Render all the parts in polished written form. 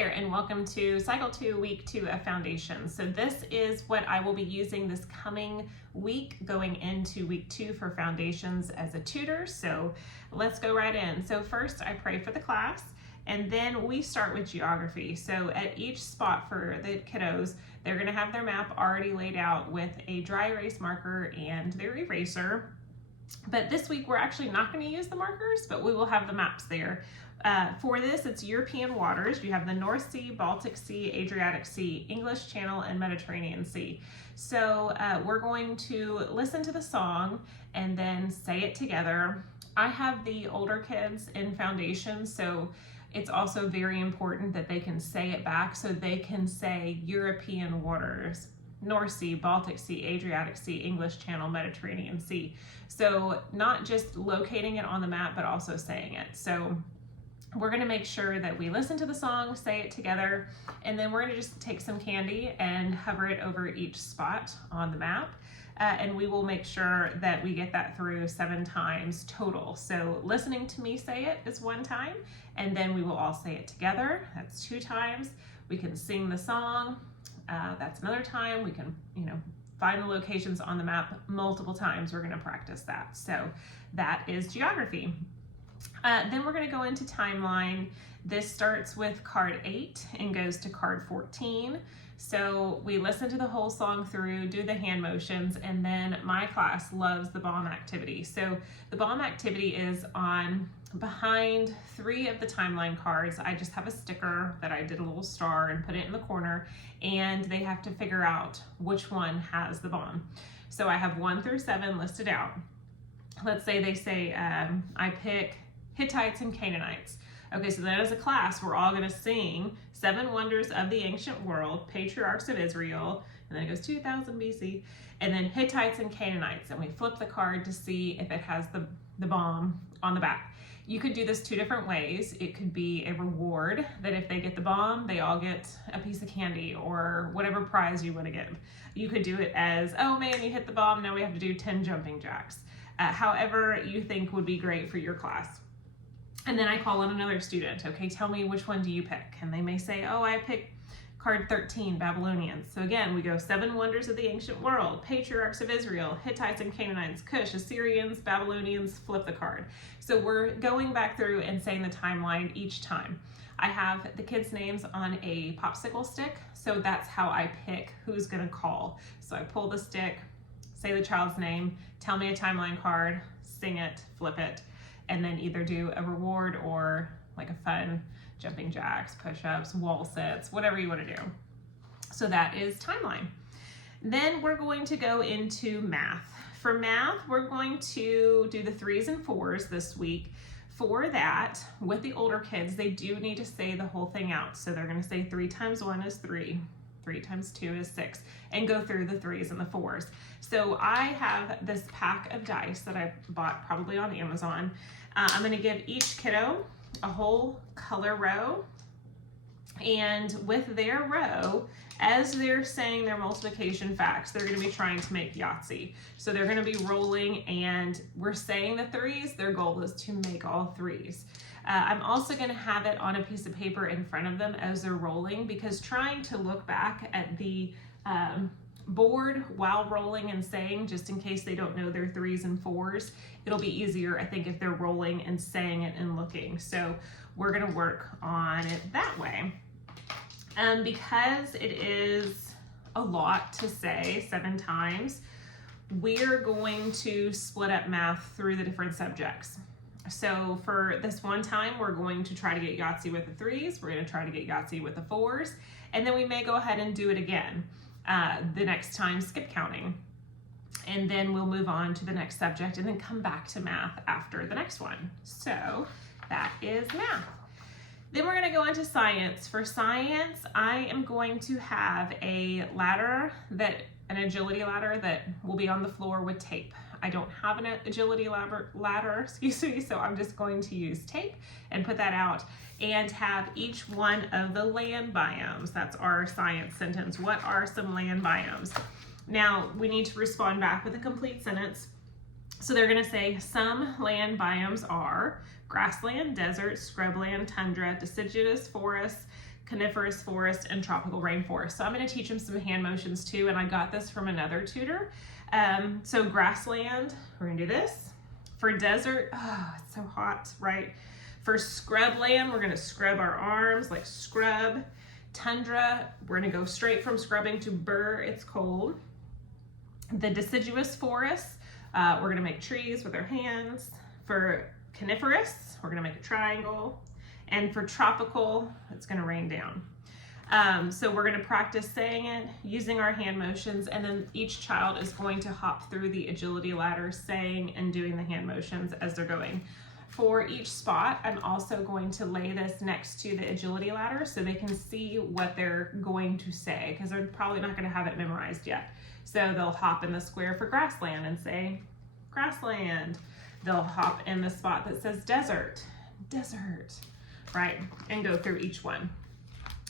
there, and welcome to Cycle 2, Week 2 of Foundation. So this is what I will be using this coming week going into Week 2 for Foundations as a tutor. So let's go right in. So first I pray for the class, and then we start with geography. So at each spot for the kiddos, they're going to have their map already laid out with a dry erase marker and their eraser. But this week we're actually not going to use the markers, but we will have the maps there. For this, it's European waters. You have the North Sea, Baltic Sea, Adriatic Sea, English Channel, and Mediterranean Sea. So we're going to listen to the song and then say it together. I have the older kids in Foundation, so it's also very important that they can say it back, so they can say European waters, North Sea, Baltic Sea, Adriatic Sea, English Channel, Mediterranean Sea. So not just locating it on the map, but also saying it. So we're going to make sure that we listen to the song, say it together, and then we're going to just take some candy and hover it over each spot on the map. And we will make sure that we get that through 7 times total. So listening to me say it is 1 time, and then we will all say it together. That's 2 times. We can sing the song. That's another time. We can, find the locations on the map multiple times. We're going to practice that. So that is geography. Then we're going to go into timeline. This starts with card 8 and goes to card 14. So we listen to the whole song through, do the hand motions, and then my class loves the bomb activity. So the bomb activity is on behind 3 of the timeline cards. I just have a sticker that I did a little star and put it in the corner, and they have to figure out which one has the bomb. So I have 1 through 7 listed out. Let's say they say, I pick Hittites and Canaanites. Okay, so then as a class, we're all going to sing 7 Wonders of the Ancient World, Patriarchs of Israel, and then it goes 2000 BC, and then Hittites and Canaanites, and we flip the card to see if it has the bomb on the back. You could do this 2 different ways. It could be a reward that if they get the bomb, they all get a piece of candy or whatever prize you want to give. You could do it as, oh man, you hit the bomb, now we have to do 10 jumping jacks. However you think would be great for your class. And then I call in another student, okay, tell me which one do you pick? And they may say, oh, I pick card 13, Babylonians. So again, we go 7 Wonders of the Ancient World, Patriarchs of Israel, Hittites and Canaanites, Cush, Assyrians, Babylonians, flip the card. So we're going back through and saying the timeline each time. I have the kids' names on a popsicle stick, so that's how I pick who's gonna call. So I pull the stick, say the child's name, tell me a timeline card, sing it, flip it, and then either do a reward or like a fun jumping jacks, push-ups, wall sits, whatever you want to do. So that is timeline. Then we're going to go into math. For math, we're going to do the 3s and 4s this week. For that, with the older kids, they do need to say the whole thing out. So they're going to say 3 times 1 is 3. 3 times 2 is 6, and go through the 3s and the 4s. So I have this pack of dice that I bought probably on Amazon. I'm going to give each kiddo a whole color row, and with their row, as they're saying their multiplication facts, they're going to be trying to make Yahtzee. So they're going to be rolling, and we're saying the 3s. Their goal is to make all 3s. I'm also going to have it on a piece of paper in front of them as they're rolling, because trying to look back at the board while rolling and saying, just in case they don't know their 3s and 4s, it'll be easier, I think, if they're rolling and saying it and looking. So we're going to work on it that way. Because it is a lot to say 7 times, we're going to split up math through the different subjects. So for this one time, we're going to try to get Yahtzee with the 3s. We're going to try to get Yahtzee with the 4s. And then we may go ahead and do it again. The next time, skip counting. And then we'll move on to the next subject and then come back to math after the next one. So that is math. Then we're going to go into science. For science, I am going to have a ladder, an agility ladder that will be on the floor with tape. I don't have an agility ladder, so I'm just going to use tape and put that out and have each one of the land biomes. That's our science sentence. What are some land biomes? Now, we need to respond back with a complete sentence. So they're going to say some land biomes are grassland, desert, scrubland, tundra, deciduous forest, coniferous forest, and tropical rainforest. So I'm going to teach them some hand motions too, and I got this from another tutor. So grassland, we're going to do this. For desert, oh, it's so hot, right? For scrubland, we're going to scrub our arms, like scrub. Tundra, we're going to go straight from scrubbing to burr, it's cold. The deciduous forest, we're going to make trees with our hands. For coniferous, we're going to make a triangle. And for tropical, it's going to rain down. So we're going to practice saying it, using our hand motions, and then each child is going to hop through the agility ladder, saying and doing the hand motions as they're going. For each spot, I'm also going to lay this next to the agility ladder so they can see what they're going to say, because they're probably not going to have it memorized yet. So they'll hop in the square for grassland and say, grassland. They'll hop in the spot that says desert, desert, right? And go through each one.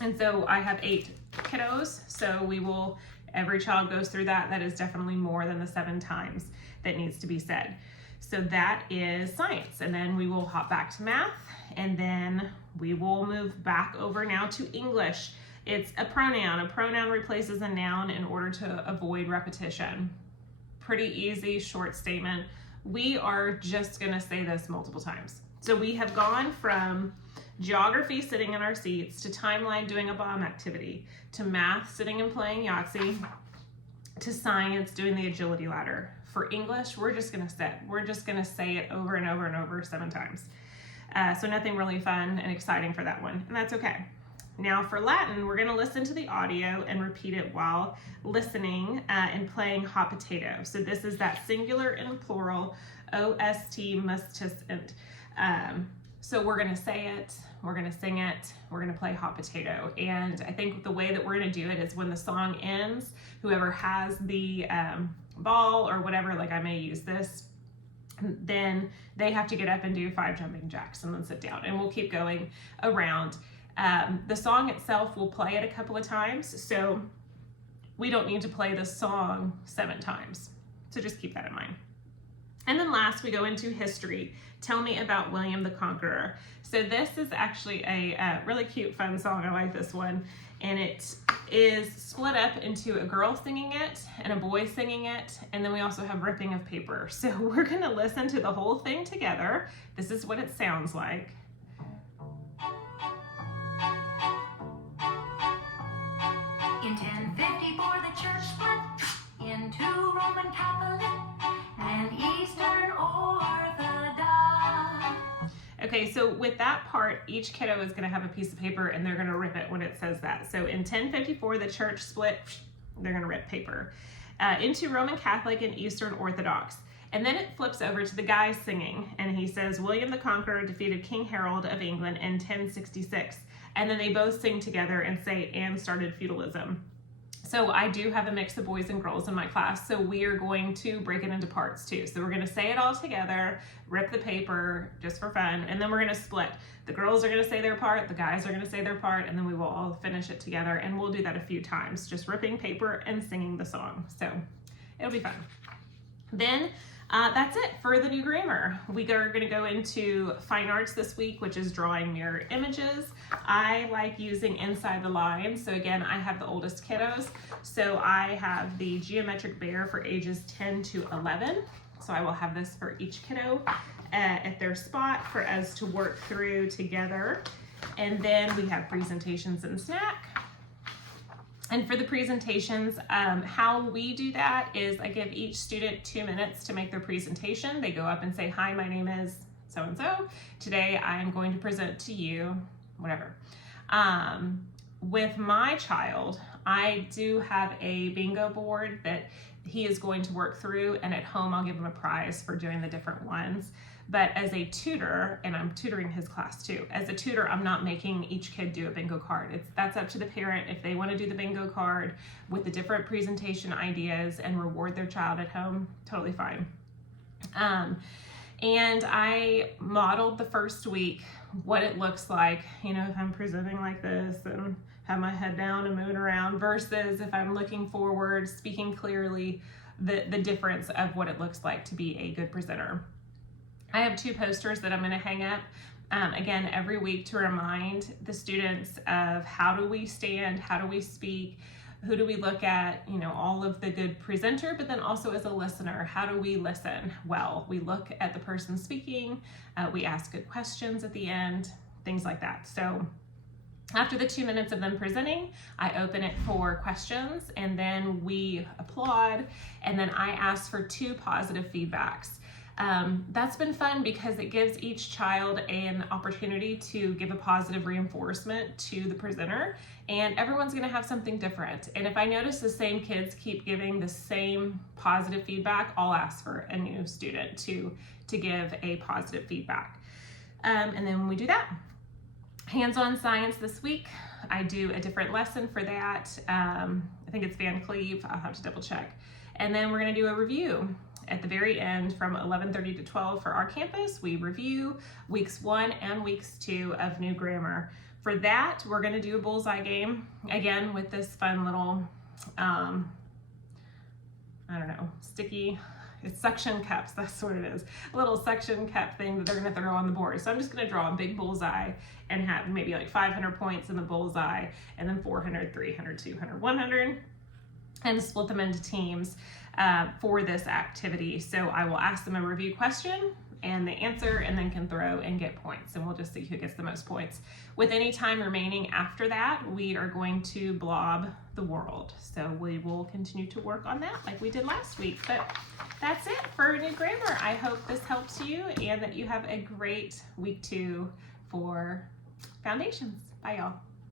And so I have 8 kiddos, so every child goes through that. That is definitely more than the 7 times that needs to be said. So that is science. And then we will hop back to math, and then we will move back over now to English. It's a pronoun. A pronoun replaces a noun in order to avoid repetition. Pretty easy, short statement. We are just gonna say this multiple times. So we have gone from geography, sitting in our seats, to timeline, doing a bomb activity, to math, sitting and playing Yahtzee, to science, doing the agility ladder. For English, we're just gonna sit. We're just gonna say it over and over and over 7 times. So nothing really fun and exciting for that one, and that's okay. Now for Latin, we're gonna listen to the audio and repeat it while listening and playing hot potato. So this is that singular and plural, OST, mustisent. So we're gonna say it, we're gonna sing it, we're gonna play hot potato. And I think the way that we're gonna do it is when the song ends, whoever has the ball or whatever, like I may use this, then they have to get up and do 5 jumping jacks and then sit down, and we'll keep going around. The song itself, we'll play it a couple of times, so we don't need to play the song 7 times. So just keep that in mind. And then last, we go into history. Tell me about William the Conqueror. So this is actually a really cute, fun song. I like this one. And it is split up into a girl singing it and a boy singing it. And then we also have ripping of paper. So we're gonna listen to the whole thing together. This is what it sounds like. In 1054, the church split into Roman Catholic and Eastern Orthodox. Okay, so with that part, each kiddo is gonna have a piece of paper and they're gonna rip it when it says that. So in 1054, the church split, they're gonna rip paper. Into Roman Catholic and Eastern Orthodox. And then it flips over to the guy singing, and he says, William the Conqueror defeated King Harold of England in 1066. And then they both sing together and say, and started feudalism. So I do have a mix of boys and girls in my class, so we are going to break it into parts too. So we're gonna say it all together, rip the paper just for fun, and then we're gonna split. The girls are gonna say their part, the guys are gonna say their part, and then we will all finish it together, and we'll do that a few times, just ripping paper and singing the song. So it'll be fun. Then that's it for the new grammar. We are going to go into fine arts this week, which is drawing mirror images. I like using inside the lines. So again, I have the oldest kiddos. So I have the geometric bear for ages 10 to 11. So I will have this for each kiddo at their spot for us to work through together. And then we have presentations and snack. And for the presentations, how we do that is I give each student 2 minutes to make their presentation. They go up and say, hi, my name is so-and-so. Today I'm going to present to you, whatever. With my child, I do have a bingo board that he is going to work through, and at home I'll give him a prize for doing the different ones. But as a tutor, and I'm tutoring his class too, as a tutor, I'm not making each kid do a bingo card. That's up to the parent. If they want to do the bingo card with the different presentation ideas and reward their child at home, totally fine. And I modeled the first week what it looks like, you know, if I'm presenting like this and have my head down and moving around versus if I'm looking forward, speaking clearly, the difference of what it looks like to be a good presenter. I have 2 posters that I'm going to hang up. again, every week to remind the students of how do we stand, how do we speak, who do we look at, you know, all of the good presenter, but then also as a listener, how do we listen well? We look at the person speaking, we ask good questions at the end, things like that. So after the 2 minutes of them presenting, I open it for questions, and then we applaud, and then I ask for 2 positive feedbacks. That's been fun because it gives each child an opportunity to give a positive reinforcement to the presenter, and everyone's gonna have something different. And if I notice the same kids keep giving the same positive feedback, I'll ask for a new student to give a positive feedback. And then we do that. Hands-on science this week, I do a different lesson for that. I think it's Van Cleve, I'll have to double check. And then we're gonna do a review. At the very end from 11:30 to 12 for our campus, we review weeks 1 and weeks 2 of new grammar. For that, we're gonna do a bullseye game, again with this fun little, I don't know, sticky, it's suction cups, that's what it is. A little suction cup thing that they're gonna throw on the board. So I'm just gonna draw a big bullseye and have maybe like 500 points in the bullseye, and then 400, 300, 200, 100, and split them into teams for this activity. So I will ask them a review question and they answer, and then can throw and get points, and we'll just see who gets the most points. With any time remaining after that, we are going to blob the world. So we will continue to work on that like we did last week. But that's it for new grammar. I hope this helps you and that you have a great week 2 for foundations. Bye y'all.